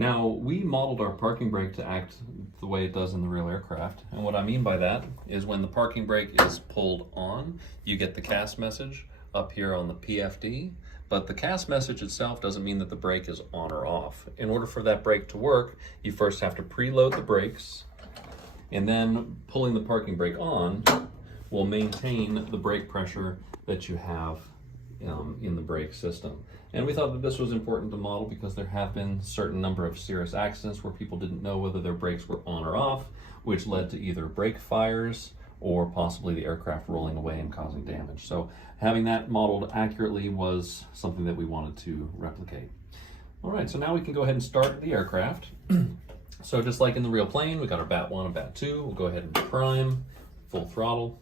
Now, we modeled our parking brake to act the way it does in the real aircraft. And what I mean by that is when the parking brake is pulled on, you get the CAS message up here on the PFD. But the CAS message itself doesn't mean that the brake is on or off. In order for that brake to work, you first have to preload the brakes, and then pulling the parking brake on will maintain the brake pressure that you have in the brake system. And we thought that this was important to model because there have been a certain number of serious accidents where people didn't know whether their brakes were on or off, which led to either brake fires or possibly the aircraft rolling away and causing damage. So having that modeled accurately was something that we wanted to replicate. All right, so now we can go ahead and start the aircraft. So just like in the real plane, we got our BAT1 and BAT2. We'll go ahead and prime, full throttle,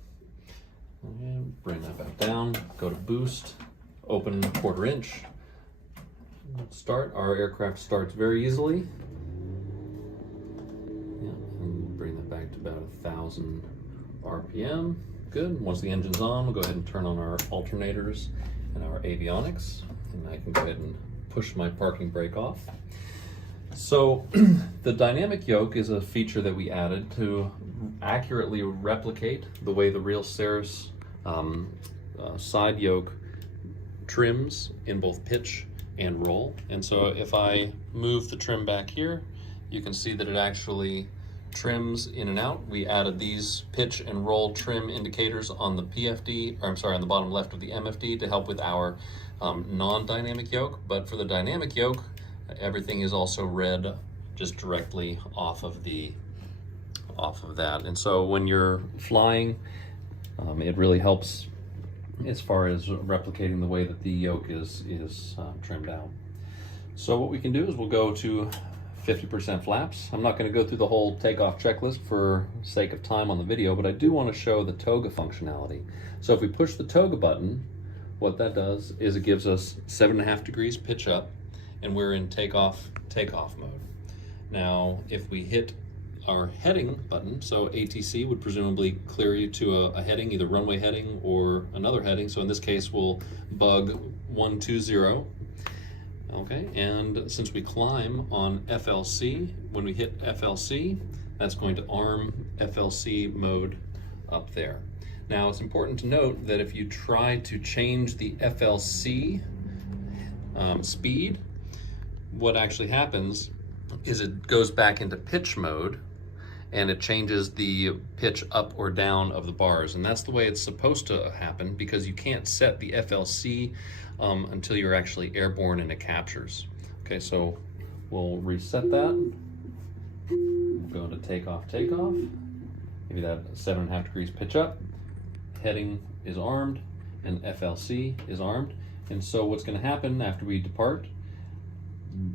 and bring that back down, go to boost, open 1/4 inch, start. Our aircraft starts very easily. Yeah, and bring that back to about 1,000 RPM. Good. Once the engine's on, we'll go ahead and turn on our alternators and our avionics, and I can go ahead and push my parking brake off. So the dynamic yoke is a feature that we added to accurately replicate the way the real Cirrus side yoke trims in both pitch and roll. And so if I move the trim back here, you can see that it actually trims in and out. We added these pitch and roll trim indicators on the PFD, or I'm sorry, on the bottom left of the MFD to help with our non-dynamic yoke. But for the dynamic yoke, everything is also read just directly off of that. And so when you're flying, it really helps as far as replicating the way that the yoke is trimmed out. So what we can do is we'll go to 50% flaps. I'm not going to go through the whole takeoff checklist for sake of time on the video, but I do want to show the toga functionality. So if we push the toga button, what that does is it gives us 7.5 degrees pitch up, and we're in takeoff mode. Now, if we hit our heading button, so ATC would presumably clear you to a heading, either runway heading or another heading. So in this case, we'll bug 120. Okay, and since we climb on FLC, when we hit FLC, that's going to arm FLC mode up there. Now, it's important to note that if you try to change the FLC speed, what actually happens is it goes back into pitch mode, and it changes the pitch up or down of the bars. And that's the way it's supposed to happen, because you can't set the FLC until you're actually airborne and it captures. Okay, so we'll reset that. We'll go into takeoff. Maybe that 7.5 degrees pitch up. Heading is armed and FLC is armed. And so what's gonna happen after we depart,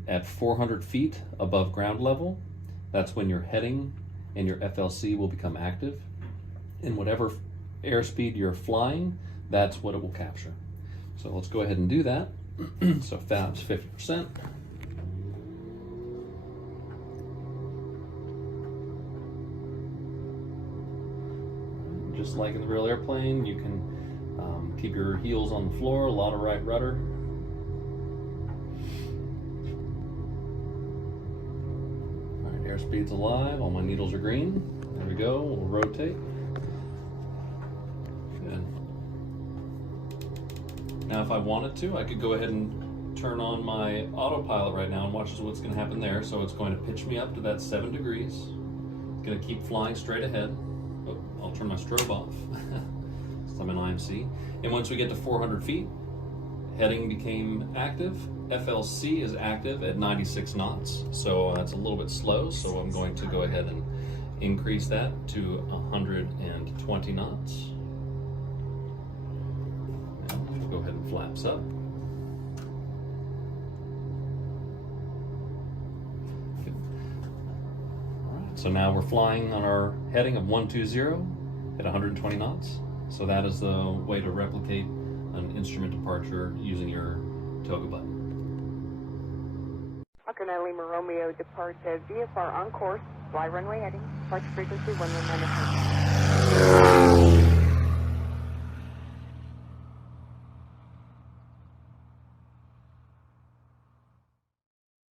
at 400 feet above ground level, that's when your heading and your FLC will become active. And whatever airspeed you're flying, that's what it will capture. So let's go ahead and do that. So flaps 50%. Just like in the real airplane, you can keep your heels on the floor, a lot of right rudder. All right, airspeed's alive, all my needles are green. There we go, we'll rotate. Good. Now if I wanted to, I could go ahead and turn on my autopilot right now and watch what's gonna happen there. So it's going to pitch me up to that 7 degrees. It's gonna keep flying straight ahead. Oh, I'll turn my strobe off. So I'm in IMC. And once we get to 400 feet, heading became active. FLC is active at 96 knots. So it's a little bit slow. So I'm going to go ahead and increase that to 120 knots. And go ahead and flaps up. So now we're flying on our heading of 120 at 120 knots. So that is the way to replicate an instrument departure using your toga button. Lima Romeo, depart VFR on course, fly runway heading, departure frequency 119.